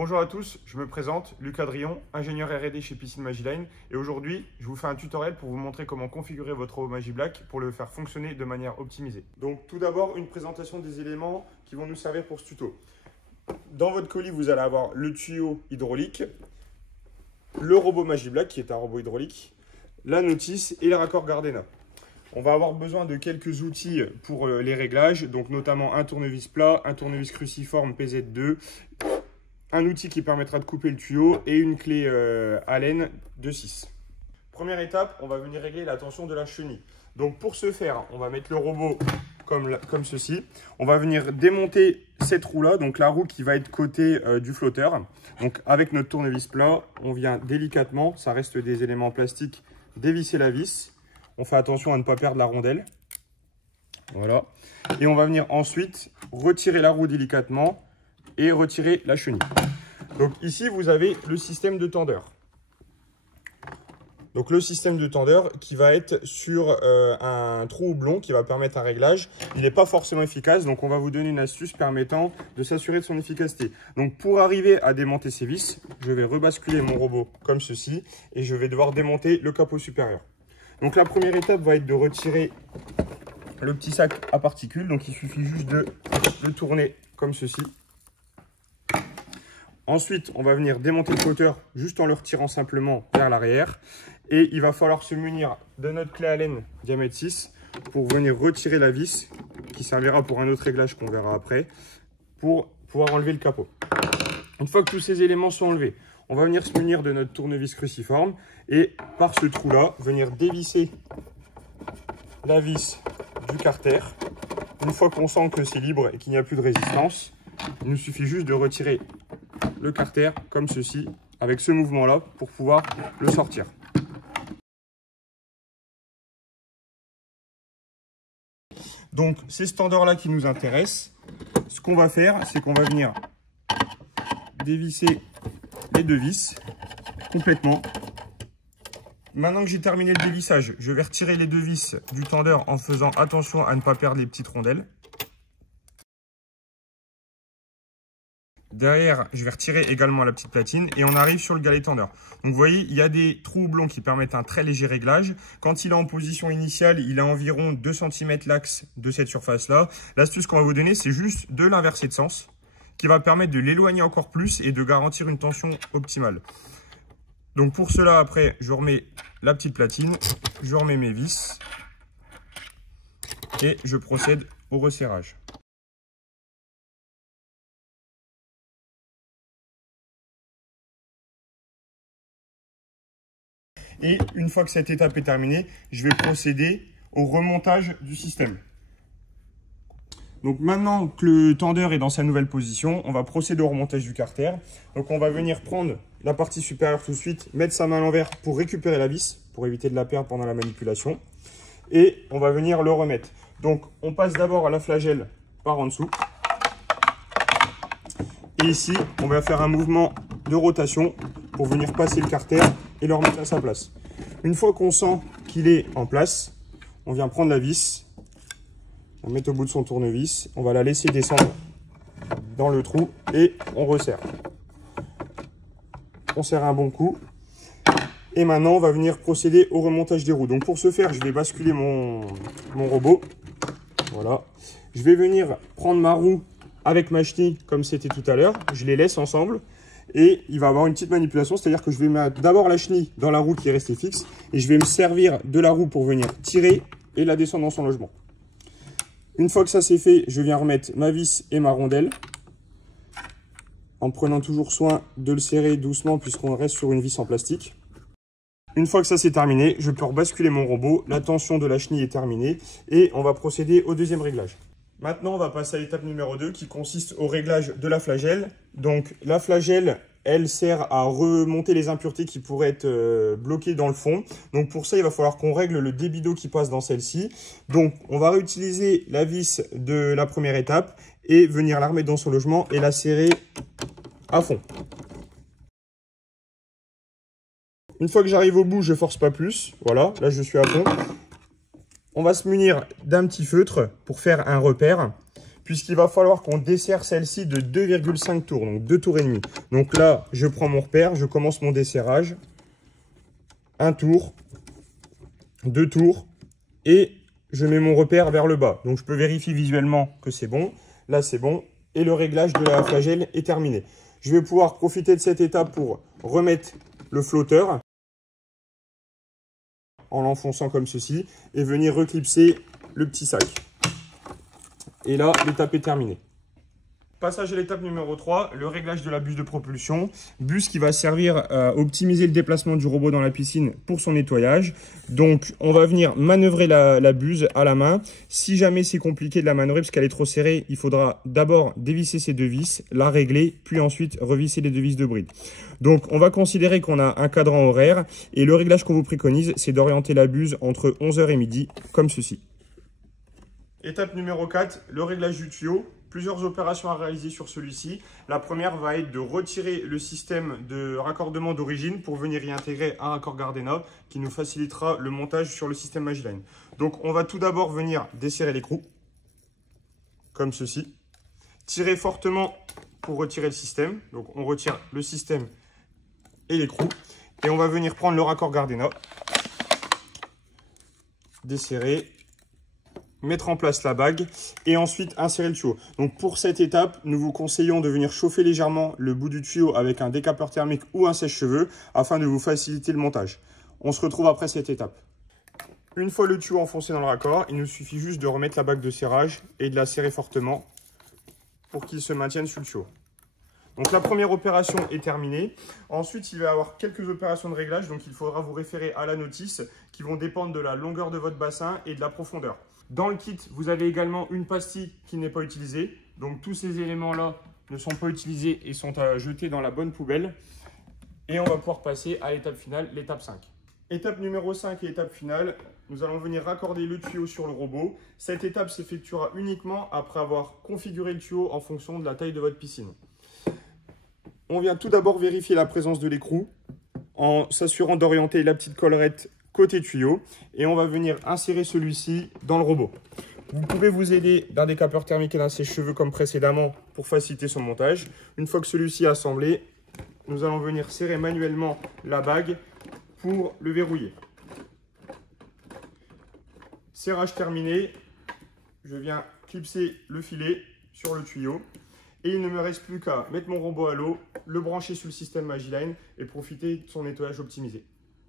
Bonjour à tous, je me présente, Lucas Drion, ingénieur R&D chez Piscine Magiline et aujourd'hui, je vous fais un tutoriel pour vous montrer comment configurer votre robot Magiblack pour le faire fonctionner de manière optimisée. Donc tout d'abord, une présentation des éléments qui vont nous servir pour ce tuto. Dans votre colis, vous allez avoir le tuyau hydraulique, le robot Magiblack qui est un robot hydraulique, la notice et le raccord Gardena. On va avoir besoin de quelques outils pour les réglages, donc notamment un tournevis plat, un tournevis cruciforme PZ2, un outil qui permettra de couper le tuyau et une clé Allen de 6. Première étape, on va venir régler la tension de la chenille. Donc pour ce faire, on va mettre le robot comme ceci. On va venir démonter cette roue-là, donc la roue qui va être côté du flotteur. Donc avec notre tournevis plat, on vient délicatement, ça reste des éléments plastiques, dévisser la vis. On fait attention à ne pas perdre la rondelle. Voilà. Et on va venir ensuite retirer la roue délicatement et retirer la chenille. Donc ici, vous avez le système de tendeur. Donc le système de tendeur qui va être sur un trou houblon qui va permettre un réglage. Il n'est pas forcément efficace, donc on va vous donner une astuce permettant de s'assurer de son efficacité. Donc pour arriver à démonter ces vis, je vais rebasculer mon robot comme ceci et je vais devoir démonter le capot supérieur. Donc la première étape va être de retirer le petit sac à particules. Donc il suffit juste de le tourner comme ceci. Ensuite, on va venir démonter le flotteur juste en le retirant simplement vers l'arrière. Et il va falloir se munir de notre clé Allen diamètre 6 pour venir retirer la vis qui servira pour un autre réglage qu'on verra après pour pouvoir enlever le capot. Une fois que tous ces éléments sont enlevés, on va venir se munir de notre tournevis cruciforme et par ce trou-là, venir dévisser la vis du carter. Une fois qu'on sent que c'est libre et qu'il n'y a plus de résistance, il nous suffit juste de retirer le carter comme ceci, avec ce mouvement-là, pour pouvoir le sortir. Donc, c'est ce tendeur-là qui nous intéresse. Ce qu'on va faire, c'est qu'on va venir dévisser les deux vis complètement. Maintenant que j'ai terminé le dévissage, je vais retirer les deux vis du tendeur en faisant attention à ne pas perdre les petites rondelles. Derrière, je vais retirer également la petite platine et on arrive sur le galet tendeur. Donc vous voyez, il y a des trous houblons qui permettent un très léger réglage. Quand il est en position initiale, il a environ 2 cm l'axe de cette surface-là. L'astuce qu'on va vous donner, c'est juste de l'inverser de sens, qui va permettre de l'éloigner encore plus et de garantir une tension optimale. Donc pour cela, après, je remets la petite platine, je remets mes vis et je procède au resserrage. Et une fois que cette étape est terminée, je vais procéder au remontage du système. Donc maintenant que le tendeur est dans sa nouvelle position, on va procéder au remontage du carter. Donc on va venir prendre la partie supérieure tout de suite, mettre sa main à l'envers pour récupérer la vis, pour éviter de la perdre pendant la manipulation. Et on va venir le remettre. Donc on passe d'abord à la flagelle par en dessous. Et ici, on va faire un mouvement de rotation pour venir passer le carter et le remettre à sa place. Une fois qu'on sent qu'il est en place, on vient prendre la vis, on va mettre au bout de son tournevis, on va la laisser descendre dans le trou et on resserre. On serre un bon coup. Et maintenant, on va venir procéder au remontage des roues. Donc pour ce faire, je vais basculer mon robot. Voilà. Je vais venir prendre ma roue avec ma chenille comme c'était tout à l'heure. Je les laisse ensemble. Et il va avoir une petite manipulation, c'est-à-dire que je vais mettre d'abord la chenille dans la roue qui est restée fixe et je vais me servir de la roue pour venir tirer et la descendre dans son logement. Une fois que ça c'est fait, je viens remettre ma vis et ma rondelle en prenant toujours soin de le serrer doucement puisqu'on reste sur une vis en plastique. Une fois que ça c'est terminé, je peux rebasculer mon robot, la tension de la chenille est terminée et on va procéder au deuxième réglage. Maintenant, on va passer à l'étape numéro 2 qui consiste au réglage de la flagelle. Donc, la flagelle, elle sert à remonter les impuretés qui pourraient être bloquées dans le fond. Donc, pour ça, il va falloir qu'on règle le débit d'eau qui passe dans celle-ci. Donc, on va réutiliser la vis de la première étape et venir la remettre dans son logement et la serrer à fond. Une fois que j'arrive au bout, je force pas plus. Voilà, là, je suis à fond. On va se munir d'un petit feutre pour faire un repère. puisqu'il va falloir qu'on desserre celle-ci de 2,5 tours, donc 2 tours et demi. Donc là, je prends mon repère, je commence mon desserrage. 1 tour, 2 tours, et je mets mon repère vers le bas. Donc je peux vérifier visuellement que c'est bon. Là, c'est bon. Et le réglage de la flagelle est terminé. Je vais pouvoir profiter de cette étape pour remettre le flotteur en l'enfonçant comme ceci et venir reclipser le petit sac. Et là, l'étape est terminée. Passage à l'étape numéro 3, le réglage de la buse de propulsion. Buse qui va servir à optimiser le déplacement du robot dans la piscine pour son nettoyage. Donc, on va venir manœuvrer la buse à la main. Si jamais c'est compliqué de la manœuvrer parce qu'elle est trop serrée, il faudra d'abord dévisser ces deux vis, la régler, puis ensuite revisser les deux vis de bride. Donc, on va considérer qu'on a un cadran horaire et le réglage qu'on vous préconise, c'est d'orienter la buse entre 11 h et midi, comme ceci. Étape numéro 4, le réglage du tuyau. Plusieurs opérations à réaliser sur celui-ci. La première va être de retirer le système de raccordement d'origine pour venir y intégrer un raccord Gardena qui nous facilitera le montage sur le système Magiline. Donc on va tout d'abord venir desserrer l'écrou, comme ceci. Tirer fortement pour retirer le système. Donc on retire le système et l'écrou. Et on va venir prendre le raccord Gardena, desserrer, mettre en place la bague et ensuite insérer le tuyau. Donc pour cette étape, nous vous conseillons de venir chauffer légèrement le bout du tuyau avec un décapeur thermique ou un sèche-cheveux afin de vous faciliter le montage. On se retrouve après cette étape. Une fois le tuyau enfoncé dans le raccord, il nous suffit juste de remettre la bague de serrage et de la serrer fortement pour qu'il se maintienne sur le tuyau. Donc la première opération est terminée. Ensuite, il va y avoir quelques opérations de réglage. Donc il faudra vous référer à la notice qui vont dépendre de la longueur de votre bassin et de la profondeur. Dans le kit, vous avez également une pastille qui n'est pas utilisée. Donc tous ces éléments-là ne sont pas utilisés et sont à jeter dans la bonne poubelle. Et on va pouvoir passer à l'étape finale, l'étape 5. Étape numéro 5 et étape finale, nous allons venir raccorder le tuyau sur le robot. Cette étape s'effectuera uniquement après avoir configuré le tuyau en fonction de la taille de votre piscine. On vient tout d'abord vérifier la présence de l'écrou en s'assurant d'orienter la petite collerette côté tuyau et on va venir insérer celui-ci dans le robot. Vous pouvez vous aider d'un décapeur thermique et d'un sèche-cheveux comme précédemment pour faciliter son montage. Une fois que celui-ci est assemblé, nous allons venir serrer manuellement la bague pour le verrouiller. Serrage terminé, je viens clipser le filet sur le tuyau. Et il ne me reste plus qu'à mettre mon robot à l'eau, le brancher sur le système Magiline et profiter de son nettoyage optimisé.